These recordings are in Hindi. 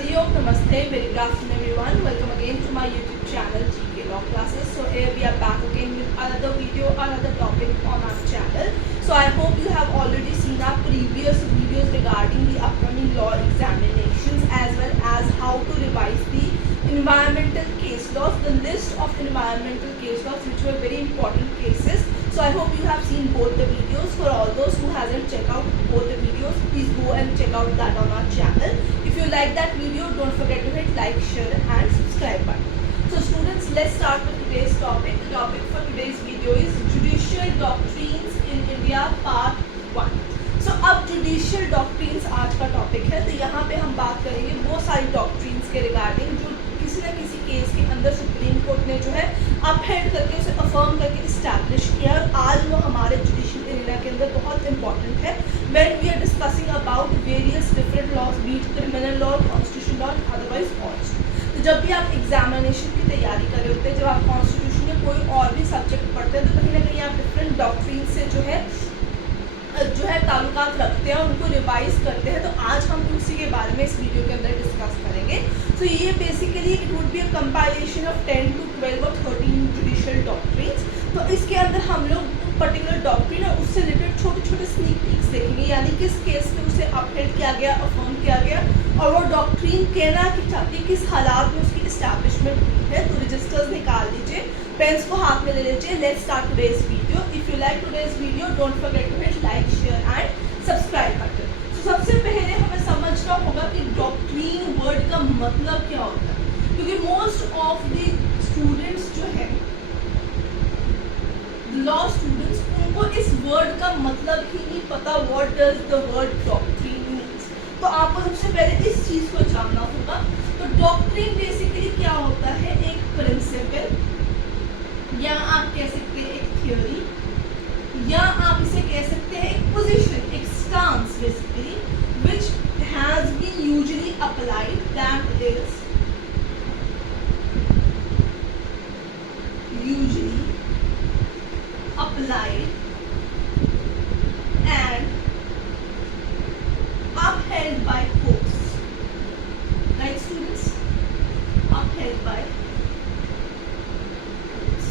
Hariom, Namaste, very good afternoon everyone. Welcome again to my YouTube channel GK Law Classes. So here we are back again with another video, another topic on our channel. So I hope you have already seen our previous videos regarding the upcoming law examinations as well as how to revise the environmental case laws, the list of environmental case laws which were very important cases. So I hope you have seen both the videos. For all those who hasn't checked out both the videos, please go and check out that on our channel. If you like that video, don't forget to hit like, share and subscribe button. So students, let's start with today's topic. The topic for today's video is Judicial Doctrines in India Part 1. So अब जुडिशियल डॉक्ट्रिन्स आज का टॉपिक है, तो यहाँ पे हम बात करेंगे वो सारी डॉक्ट्रिन्स के रिगार्डिंग जो किसी न किसी केस के अंदर सुप्रीम कोर्ट ने जो है अपहेल्ड करके उसे अफर्म करके इस्टेब्लिश किया है। आज वो हमारे जुडिशियल एरिया के अंदर बहुत इंपॉर्टेंट है when we are discussing about various different laws, be it criminal law, constitution law, otherwise also. तो जब भी आप एग्जामिनेशन की तैयारी कर रहे होते हैं, जब आप कॉन्स्टिट्यूशन या कोई और भी सब्जेक्ट पढ़ते हैं, तो कहीं ना कहीं आप डिफरेंट डॉक्ट्रिन से जो है ताल्लुकात रखते हैं, उनको रिवाइज करते हैं। तो आज हम उसी के बारे में इस वीडियो के अंदर डिस्कस करेंगे। तो ये basically it would be a compilation of 10 to 12 और 13 जुडिशियल डॉक्ट्रिन्स। तो इसके अंदर हम लोग पर्टिकुलर डॉक्ट्रिन और उससे रिलेटेड छोटे छोटे स्नीक पीक्स देखेंगे, यानी किस केस में उसे अपहेल्ड किया गया, अफर्म किया गया और वो डॉक्ट्रिन कहना कि चाहती है किस हालात में उसकी इस्टेब्लिशमेंट हुई है। तो रजिस्टर्स निकाल लीजिए, पेन्स को हाथ में ले लीजिए। Let's start today's video. If you like today's video, don't forget to hit like, share and subscribe button. तो सबसे पहले हमें समझना होगा कि डॉक्ट्रिन वर्ड का मतलब क्या होता है, क्योंकि मोस्ट ऑफ द स्टूडेंट्स जो है लॉ स्टूडेंट्स, उनको इस वर्ड का मतलब ही नहीं पता, what does the word doctrine means. तो आपको सबसे पहले इस चीज को जानना होगा। तो डॉक्ट्रिन बेसिकली क्या होता है, एक प्रिंसिपल, या आप कह सकते हैं एक थ्योरी, या आप इसे कह सकते हैं एक पोजीशन, एक stance basically, which has been usually applied, that is usually applied and upheld by courts, right students, upheld by courts।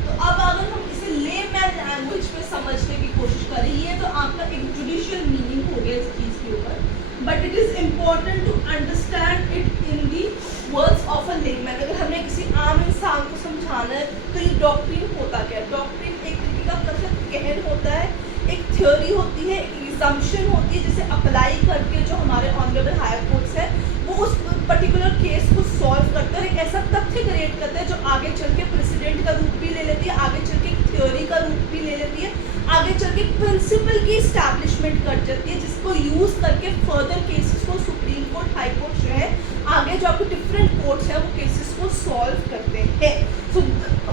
तो अब अगर हम इसे लेमैन लैंग्वेज में समझने की कोशिश करें, ये तो आपका एक जुडिशियल मीनिंग हो गया इस चीज के ऊपर, but it is important to understand it in the words of a layman. अगर हमें किसी आम इंसान को समझाना है तो ये डॉक्ट्रिन होता क्या है। डॉक्ट्रिन एक तरीके का कथन कहन होता है, एक थ्योरी होती है, एक एग्जम्पशन होती है, जिसे अप्लाई करके जो हमारे ऑनरेबल हायर कोर्ट्स है वो उस पर्टिकुलर केस को सॉल्व करते हैं, एक ऐसा तथ्य क्रिएट करते हैं जो आगे चल के प्रेसिडेंट का रूप भी ले लेती है, आगे चल के थ्योरी का रूप भी ले लेती है, आगे चल के प्रिंसिपल की स्टैब्लिशमेंट कर जाती है, जिसको यूज करके फर्दर केसेस को सुप्रीम कोर्ट, हाई कोर्ट जो है आगे जो आपके डिफरेंट कोर्ट्स है वो केसेस को सॉल्व करते हैं। So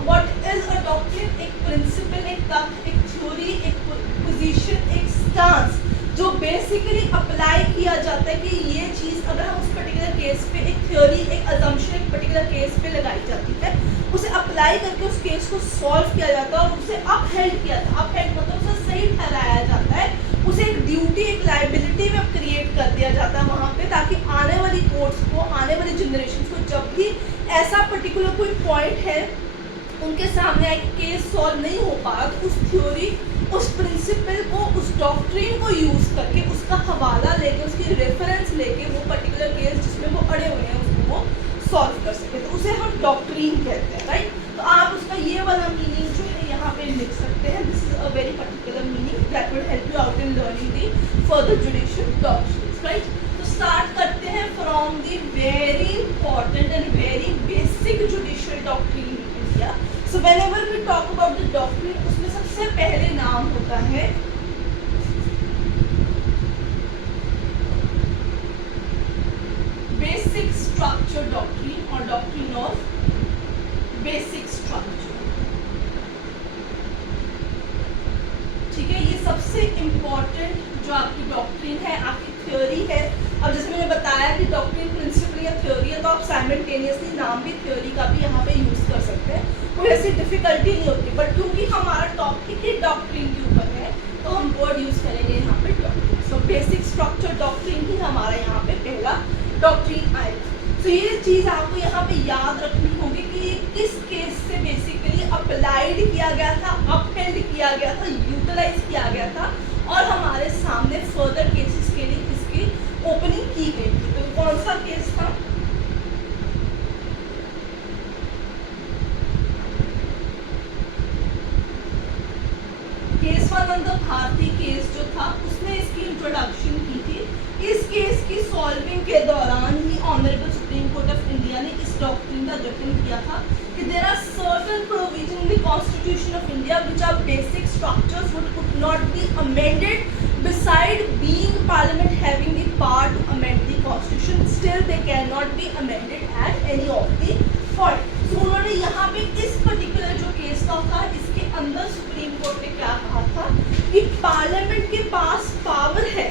what is a doctrine, एक प्रिंसिपल, एक तथ्य, एक थ्योरी, एक पोजीशन, एक स्टांस जो बेसिकली अप्लाई किया जाता है कि ये चीज अगर हम उस पर्टिकुलर केस पे एक थ्योरी, एक अजम्पशन एक पर्टिकुलर केस पे लगाई जाती है, उसे अप्लाई करके उस केस को सॉल्व किया जाता है और उसे अपहेल्ड किया जाता है। अपहेल्ड मतलब उसे सही ठहराया जाता है, उसे एक ड्यूटी, एक लायबिलिटी में क्रिएट कर दिया जाता है वहाँ पे, ताकि आने वाली कोर्ट्स को, आने वाली जनरेशन को जब भी ऐसा पर्टिकुलर कोई पॉइंट है उनके सामने एक केस सॉल्व नहीं हो पा रहा, तो उस थ्योरी, उस प्रिंसिपल को, उस डॉक्ट्रिन को यूज करके, उसका हवाला लेके, उसकी रेफरेंस लेके वो पर्टिकुलर केस जिसमें वो अड़े हुए हैं उसको वो सॉल्व कर सके, तो उसे हम डॉक्ट्रिन कहते हैं, राइट। तो आप उसका ये वाला मीनिंग जो है यहाँ पे लिख सकते हैं। This is a very particular meaning that will help you out in learning the further judicial doctrines, right. तो स्टार्ट करते हैं from the very important and very basic judicial doctrine in India. So whenever we talk about the doctrine, उसमें सबसे पहले नाम होता है बेसिक स्ट्रक्चर डॉक्ट्रिन और डॉक्ट्रिन ऑफ बेसिक स्ट्रक्चर। ठीक है, ये सबसे इंपॉर्टेंट जो आपकी डॉक्ट्रिन है, आपकी थ्योरी है। अब जैसे मैंने बताया कि डॉक्ट्रिन, प्रिंसिपल या थ्योरी है, तो आप साइमल्टेनियसली नाम भी थ्योरी का भी यहाँ पे यूज कर सकते हैं, कोई ऐसी डिफिकल्टी नहीं होती। बट क्योंकि हमारा टॉपिक ही डॉक्ट्रिन के ऊपर है तो हम वर्ड यूज करेंगे यहाँ पे doctrine. So basic structure doctrine ही हमारा यहाँ पे पहला डॉक्ट्रिन आएगा। तो ये चीज़ आपको यहाँ पे याद रखनी होगी कि ये किस केस से बेसिकली अप्लाइड किया गया था, अपहेल्ड किया गया था, यूटिलाइज किया गया था और हमारे सामने फर्दर केसेस के लिए इसकी ओपनिंग की गई थी। तो कौन सा केस था? Case one on the Bharati case जो था उसने इसकी इंट्रोडक्शन की थी। इस केस की सॉल्विंग के दौरान ही honourable supreme court of India ने इस डॉक्ट्रिन का गठन किया था कि there are certain provision in the constitution of India which are basic structures which could not be amended beside being parliament having the power to amend the constitution still they cannot be amended at any of the point। तो उन्होंने यहाँ पे इस पर्टिकुलर जो केस था इसके अंदर सुप्रीम कोर्ट ने क्या कहा था कि पार्लियामेंट के पास पावर है,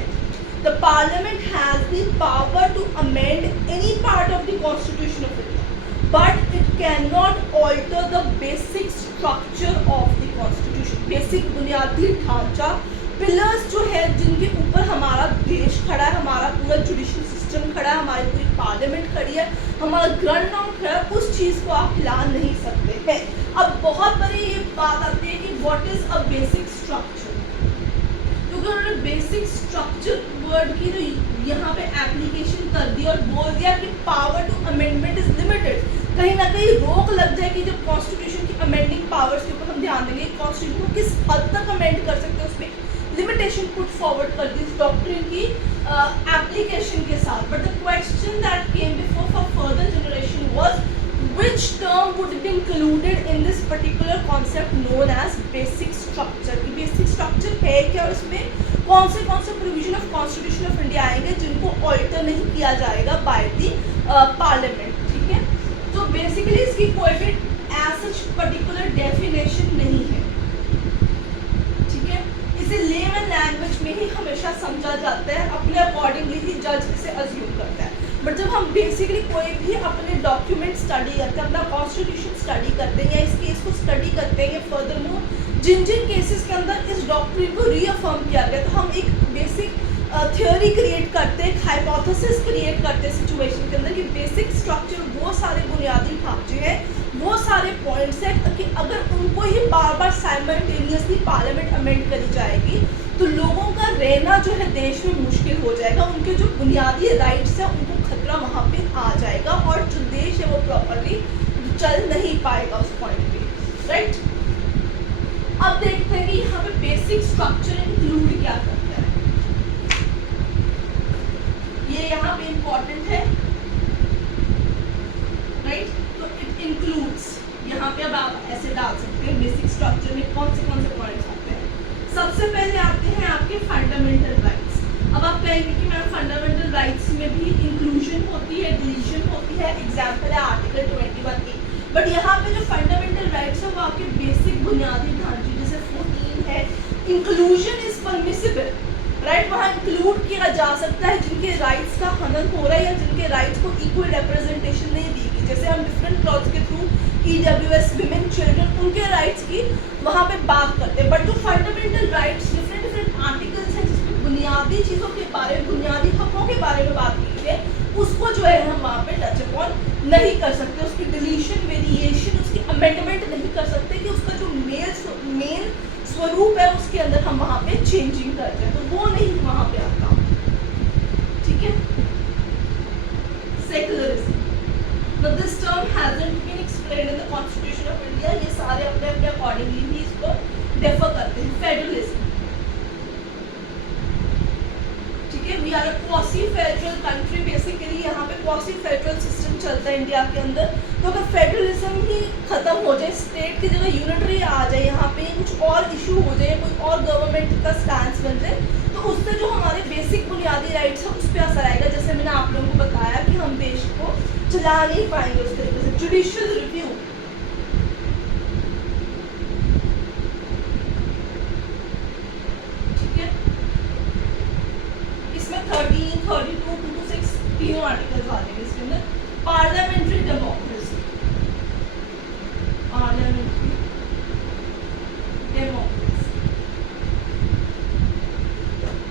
the parliament has the power to amend any part of the constitution of India but it cannot alter the basic structure of the constitution। Basic बुनियादी ढांचा पिलर्स जो है जिनके ऊपर हमारा देश खड़ा है, हमारा पूरा जुडिशियल सिस्टम खड़ा है, हमारी पूरी पार्लियामेंट खड़ी है, हमारा ग्रैंड खड़ा है, उस चीज़ को आप हिला नहीं सकते हैं। अब बहुत बड़ी ये बात आती है कि what is a basic structure, क्योंकि उन्होंने बेसिक स्ट्रक्चर वर्ड की तो यहाँ पे एप्लीकेशन कर दी और बोल दिया कि power to amendment is limited. कहीं ना कहीं रोक लग जाए कि जब कॉन्स्टिट्यूशन की अमेंडिंग पावर्स के ऊपर हम ध्यान देंगे कॉन्स्टिट्यूशन को किस हद तक अमेंड कर सकते हैं, उसमें लिमिटेशन पुट फॉरवर्ड कर दी डॉक्ट्रिन की एप्लीकेशन के साथ। But the question that came before for further generation was which term would be included in this particular concept known as basic structure। कि basic structure है क्या और इसमें कौन से provision of constitution of India आएंगे जिनको ऑल्टर नहीं किया जाएगा बाय द पार्लियामेंट। ठीक है, तो बेसिकली इसकी कोई भी एज पर्टिकुलर डेफिनेशन नहीं है। ठीक है, इसे लेमन लैंग्वेज में ही हमेशा समझा जाता है, अपने अकॉर्डिंगली ही जज इसे अज्यूम करता है। बट जब हम बेसिकली कोई भी अपने डॉक्यूमेंट स्टडी करते हैं, अपना कॉन्स्टिट्यूशन स्टडी करते हैं या इस केस को स्टडी करते हैं या फर्दर मूव जिन केसेस के अंदर इस डॉक्ट्रिन को रीअफर्म किया गया तो हम एक बेसिक थ्योरी क्रिएट करते हैं, हाइपोथेसिस क्रिएट करते हैं सिचुएशन के अंदर कि बेसिक स्ट्रक्चर वो सारे बुनियादी ढांचे हैं, वो सारे पॉइंट्स हैं कि अगर उनको ही बार बार साइमल्टेनियसली पार्लियामेंट अमेंड करी जाएगी तो लोगों का रहना जो है देश में मुश्किल हो जाएगा, उनके जो बुनियादी राइट्स हैं उनको खतरा वहाँ पे आ जाएगा और जो देश है वो प्रॉपरली चल नहीं पाएगा उस पॉइंट पे। राइट, अब देखते हैं कि यहाँ पे बेसिक स्ट्रक्चर इंक्लूड क्या करता है। ये यहाँ पे इम्पोर्टेंट है। राइट, तो इट इंक्लूड्स, यहाँ पे अब आप ऐसे डाल सकते हैं बेसिक स्ट्रक्चर में कौन से पॉइंट्स आते हैं। सबसे पहले आते हैं आपके फंडामेंटल राइट्स। अब आप कहेंगे कि मैम फंडामेंटल राइट्स में भी इंक्लूजन होती है, डिलीशन होती है, एग्जाम्पल है आर्टिकल 21 की। बट यहाँ पे जो फंडामेंटल राइट्स है वो आपके बेसिक बुनियादी ढांचे जैसे 14 है, इंक्लूजन इज परमिसिबल। राइट, वहाँ इंक्लूड किया जा सकता है जिनके राइट्स का हनन हो रहा है या जिनके राइट्स को इक्वल रिप्रेजेंटेशन नहीं दी गई। जैसे हम डिफरेंट क्लॉज के थ्रू EWS विमेन चिल्ड्रन उनके राइट्स की वहाँ पे बात करते हैं। बट जो फंडामेंटल राइट्स डिफरेंट आर्टिकल्स हैं जिसमें बुनियादी चीज़ों के बारे में, बुनियादी हकों के बारे में बात की है, उसको जो है हम वहाँ पे टच अपॉन नहीं कर सकते, उसकी डिलीशन, वेरिएशन, उसकी अमेंडमेंट नहीं कर सकते कि उसका जो मेन स्वरूप है उसके अंदर हम वहाँ पे चेंजिंग करते हैं, तो वो नहीं वहाँ पे आता। ठीक है, secularism, but this term hasn't been explained in the Constitution of India। ये सारे अपने अपने अकॉर्डिंगली ही इसको डेफर करते हैं। फेडरलिज्म, ठीक है, we are a quasi federal country, basically यहाँ पे क्वासी फेडरल सिस्टम चलता है इंडिया के अंदर। तो अगर फेडरलिज्म ही खत्म हो जाए, स्टेट की जगह यूनिटरी आ जाए, यहाँ पे कुछ और इशू हो जाए, कोई और गवर्नमेंट का स्टैंड बन जाए, तो उससे जो हमारे बेसिक बुनियादी राइट्स हैं उस पर असर आएगा। जैसे मैंने आप लोगों को बताया कि हम देश को चला नहीं पाएंगे उस तरीके से। जुडिशियल रिव्यू, ठीक है, इसमें 13, 32, 26 तीनों आर्टिकल्स आ जाएंगे इसके अंदर। पार्लियामेंट्री डेमोक्रेसी,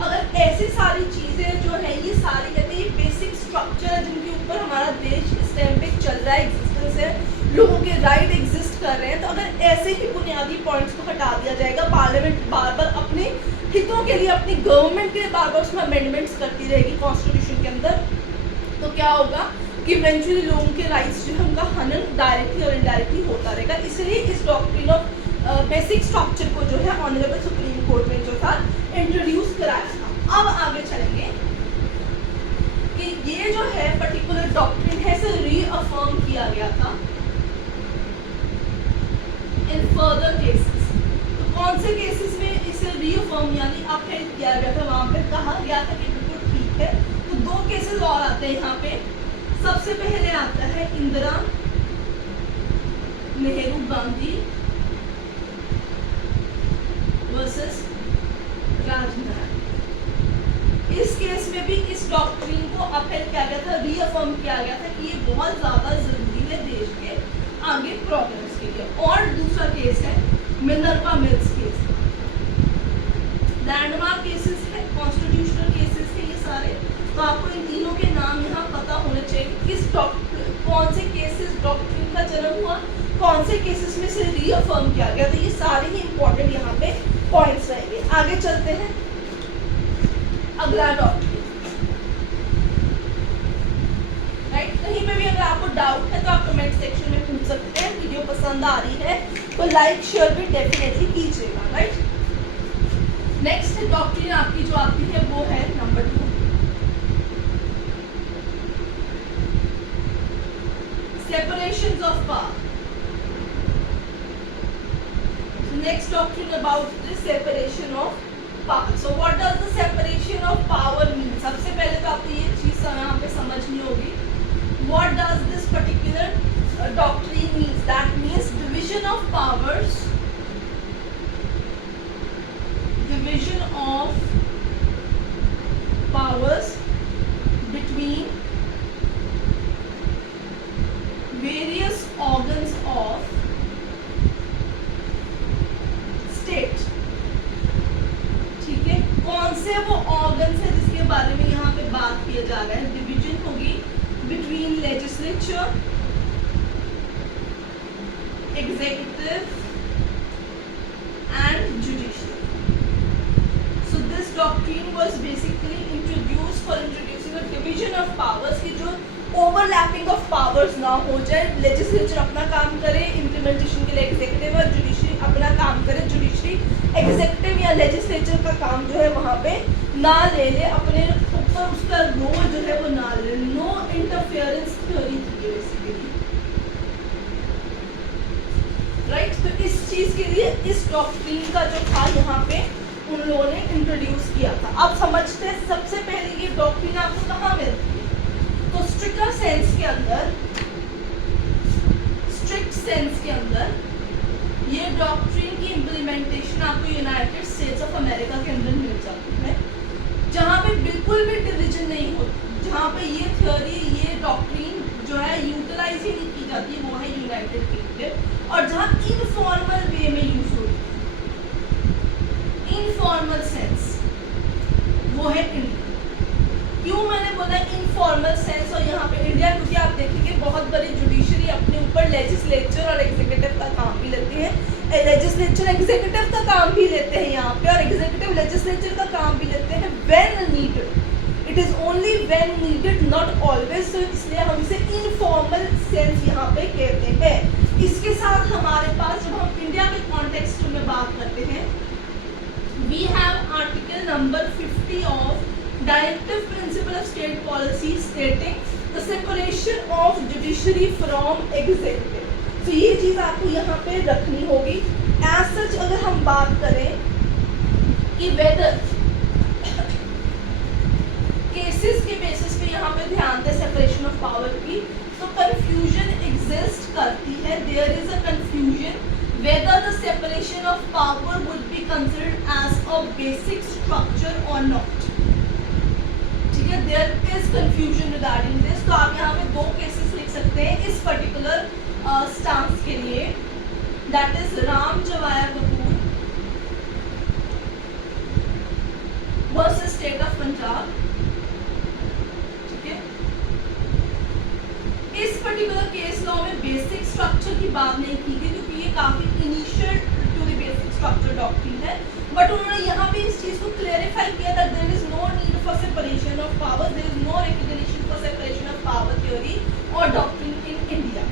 अगर ऐसी सारी चीजें जो है ये सारी कहते हैं बेसिक स्ट्रक्चर है जिनके ऊपर हमारा देश इस टाइम पे चल रहा है, एग्जिस्टेंस है, लोगों के राइट एग्जिस्ट कर रहे हैं, तो अगर ऐसे ही बुनियादी पॉइंट्स को हटा दिया जाएगा, पार्लियामेंट बार बार अपने हितों के लिए, अपनी गवर्नमेंट के लिए बार बार उसमें अमेंडमेंट्स करती रहेगी कॉन्स्टिट्यूशन के अंदर, तो क्या होगा कि इवेंचुअली लोगों के राइट्स जो है उनका हनन डायरेक्टली और इनडायरेक्टली होता रहेगा। इसलिए इस डॉक्ट्रिन ऑफ बेसिक स्ट्रक्चर को जो है ऑनरेबल सुप्रीम कोर्ट में जो था इंट्रोड्यूस कराया था। अब आगे चलेंगे कि ये जो है पर्टिकुलर डॉक्ट्रिन है इसे रीअफर्म किया गया था इन फर्दर केसेस। तो कौन से केसेस में इसे रीअफर्म यानी अपहेल्ड किया गया था, वहां पे कहा गया था कि बिल्कुल ठीक है। तो दो केसेस और आते हैं यहाँ पे। सबसे पहले आता है इंदिरा नेहरू गांधी वर्सेस राजीव गांधी। इस केस में भी इस डॉक्ट्रिन को अपहेल्ड किया गया था, रीअफर्म किया गया था कि ये बहुत ज्यादा जरूरी है देश के आगे प्रोग्रेस के लिए। और दूसरा केस है Minerva mills case, landmark cases है, कॉन्स्टिट्यूशनल केसेस है ये सारे। तो आपको इन तीनों के नाम यहाँ पता होने चाहिए, किस कौन से केसेस डॉक्ट्रिन का जन्म हुआ, कौन से केसेस में से रीअफर्म किया गया। तो ये सारे ही इंपॉर्टेंट यहाँ पे पॉइंट्स रहेंगे। आगे चलते हैं अगला डॉक्ट्रिन। राइट, कहीं पे भी अगर आपको डाउट है तो आप कमेंट सेक्शन में पूछ सकते हैं। वीडियो पसंद आ रही है तो लाइक शेयर भी डेफिनेटली कीजिएगा। राइट, नेक्स्ट डॉक्ट्रिन आपकी जो आती है वो है number 2, separations of power. So next doctrine about the separation of power. So what does the separation of power mean? सबसे पहले तो आपको ये चीज यहाँ पे समझनी होगी। What does this particular doctrine means? That means division of powers. Division of powers between various organs of state। ठीक है, कौन से वो ऑर्गन्स है जिसके बारे में यहाँ पे बात किया जा रहा है। डिवीजन होगी between legislature, executive and judiciary. So this doctrine was basically introduced for introducing a division of powers की जो ओवरलैपिंग ऑफ पावर्स ना हो जाए। लेजिस्लेचर अपना काम करे इम्प्लीमेंटेशन के लिए, एग्जीक्यूटिव और जुडिशरी अपना काम करे, जुडिशरी एग्जीक्यूटिव या लेजिस्लेचर का काम जो है वहाँ पे ना ले ले, अपने ऊपर उसका रोल जो है वो ना ले। नो इंटरफेरेंस थ्योरी थी बेसिकली। राइट, तो इस चीज के लिए इस डॉक्ट्रिन का जो था यहाँ पे उन लोगों ने इंट्रोड्यूस किया था। अब समझते हैं सबसे पहले ये डॉक्ट्रिन आपको कहाँ मिलती है। तो स्ट्रिक्टर सेंस के अंदर, स्ट्रिक्ट सेंस के अंदर ये डॉक्ट्रिन की इम्प्लीमेंटेशन आपको यूनाइटेड स्टेट्स ऑफ अमेरिका के अंदर मिल जाती है, जहाँ पे बिल्कुल भी डिवीजन नहीं होती, जहाँ पे ये थ्योरी, ये डॉक्ट्रिन जो है यूटिलाइज ही नहीं की जाती है, वो है यूनाइटेड किंगडम। और जहाँ इनफॉर्मल वे में यूज होती है, इनफॉर्मल सेंस, वो है इंडिया। क्यों मैंने बोला इनफॉर्मल सेंस और यहाँ पे इंडिया, क्योंकि आप देखेंगे बहुत बड़ी जुडिशरी अपने ऊपर लेजिस्लेचर और एग्जीक्यूटिव का काम भी लेती है, लेजिस्लेचर एग्जीक्यूटिव का काम भी लेते हैं यहाँ पे, और एग्जीक्यूटिव लेजिस्लेचर का काम भी लेते हैं when needed. It is only when needed, not always. So इसलिए हम इसे इनफॉर्मल सेंस यहाँ पे कहते हैं। इसके साथ हमारे पास जब हम इंडिया के कॉन्टेक्स्ट में बात करते हैं, we have article number 50 of Directive Principle of State Policy stating the separation of judiciary from executive. तो ये चीज आपको यहाँ पे रखनी होगी। As such अगर हम बात करें कि whether cases के basis पे यहाँ पे ध्यान दें separation of power की, तो confusion exist करती है। There is a confusion whether the separation of power would be considered as a basic structure or not। There is confusion regarding this। तो आप यहाँ पे दो केसेस लिख सकते हैं इस पर्टिकुलर स्टांस के लिए, that is Ram Jawaya Kapur versus state of Punjab. ठीक है, पर्टिकुलर केस लॉ में बेसिक स्ट्रक्चर की बात नहीं की गई क्योंकि ये काफी initial to the basic structure doctrine है, बट उन्होंने यहाँ पे इस चीज को क्लेरिफाई किया that there is no need for separation of power, there is no recognition for separation of power theory और डॉक्ट्रिन इन इंडिया।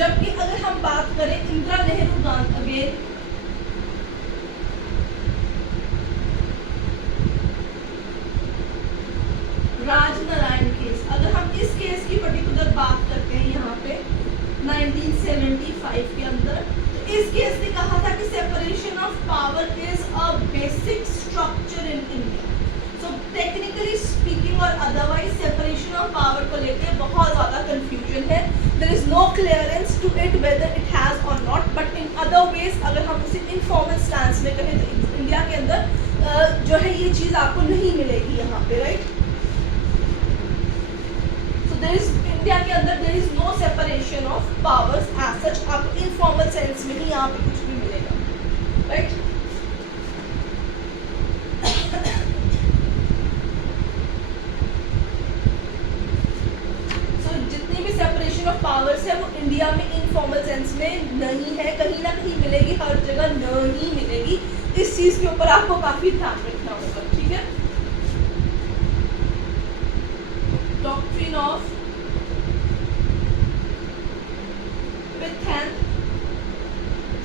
जबकि अगर हम बात करें इंदिरा नेहरू गांधी अगेन राजनारायण केस, अगर हम इस केस की पर्टिकुलर बात करते हैं यहाँ पे 1975 के अंदर, तो इस केस ने कहा था कि separation of power is a basic structure in India. So technically speaking और अदरवाइज सेपरेशन ऑफ पावर को लेकर बहुत ज्यादा कंफ्यूजन है, there is no clearance to it whether it has or not, but in other ways अगर हम उसे इनफॉर्मल स्टैंस में कहें तो इंडिया के अंदर जो है ये चीज आपको नहीं मिलेगी यहाँ पे, राइट। इंडिया के अंदर there is no separation of powers as such, आपको इनफॉर्मल सेंस में ही यहाँ पे कुछ भी मिलेगा, राइट। सो जितनी भी सेपरेशन ऑफ पावर्स है वो इंडिया में इनफॉर्मल सेंस में नहीं है, कहीं ना कहीं मिलेगी, हर जगह नहीं मिलेगी। इस चीज के ऊपर आपको काफी ध्यान रखना होगा, ठीक है। Doctrine of Pith and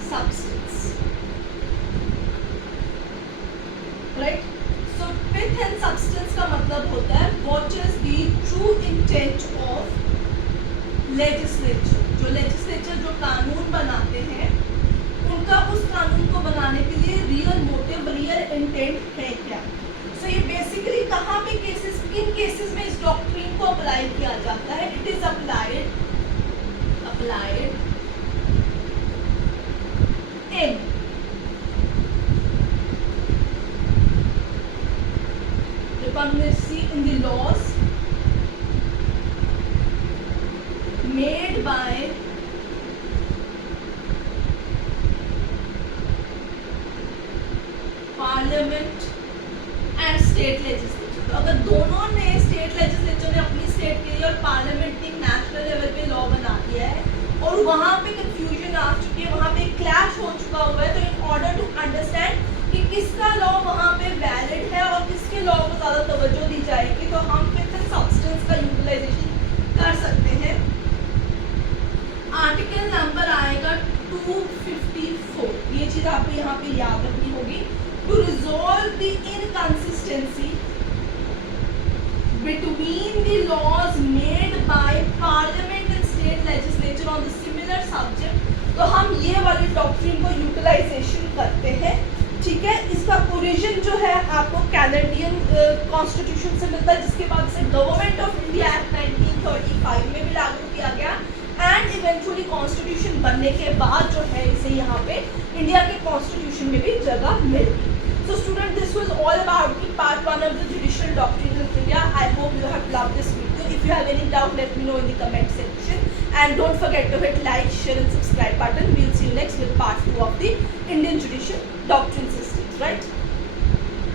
substance, right? So pith and substance का मतलब होता है what is the true intent of legislature। जो legislature जो कानून बनाते हैं उनका उस कानून को बनाने के लिए रियल मोटिव, रियल इंटेंट है क्या। So ये बेसिकली कहाँ पे केसेस, किन केसेस में इस डॉक्ट्रिन को अप्लाई किया जाता है। It is applied in repugnancy in the laws made by parliament and state legislature। तो अगर दोनों ने स्टेट लेजिस्लेचर ने अपनी स्टेट के लिए और पार्लियामेंट ने नेशनल लेवल पे लॉ बना दिया है और वहाँ पे कंफ्यूजन आ चुकी है, वहाँ पे क्लैश हो चुका हुआ है, तो इन ऑर्डर टू अंडरस्टैंड कि किसका लॉ वहाँ पे वैलिड है और किसके लॉ को ज़्यादा तवज्जो दी जाएगी, तो हम पिथ एंड सब्सटेंस का यूटिलाइजेशन कर सकते हैं। आर्टिकल नंबर आएगा 254, ये चीज़ आपको यहाँ पे याद रखनी होगी। To resolve the inconsistency between the laws made by parliament and state legislature on the similar subject, तो हम ये वाली डॉक्ट्रिन को यूटिलाइजेशन करते हैं, ठीक है। इसका ओरिजिन जो है आपको कैनेडियन कॉन्स्टिट्यूशन से मिलता है, जिसके बाद से गवर्नमेंट ऑफ इंडिया एक्ट 1935 में भी लागू किया गया एंड इवेंचुअली कॉन्स्टिट्यूशन बनने के बाद जो है इसे यहाँ पे इंडिया के कॉन्स्टिट्यूशन में भी जगह मिल गई। So student, this was all about the part 1 of the judicial doctrine in India. I hope you have loved this video. If you have any doubt, let me know in the comment section. And don't forget to hit like, share and subscribe button. We'll see you next with part 2 of the Indian judicial doctrine systems, right?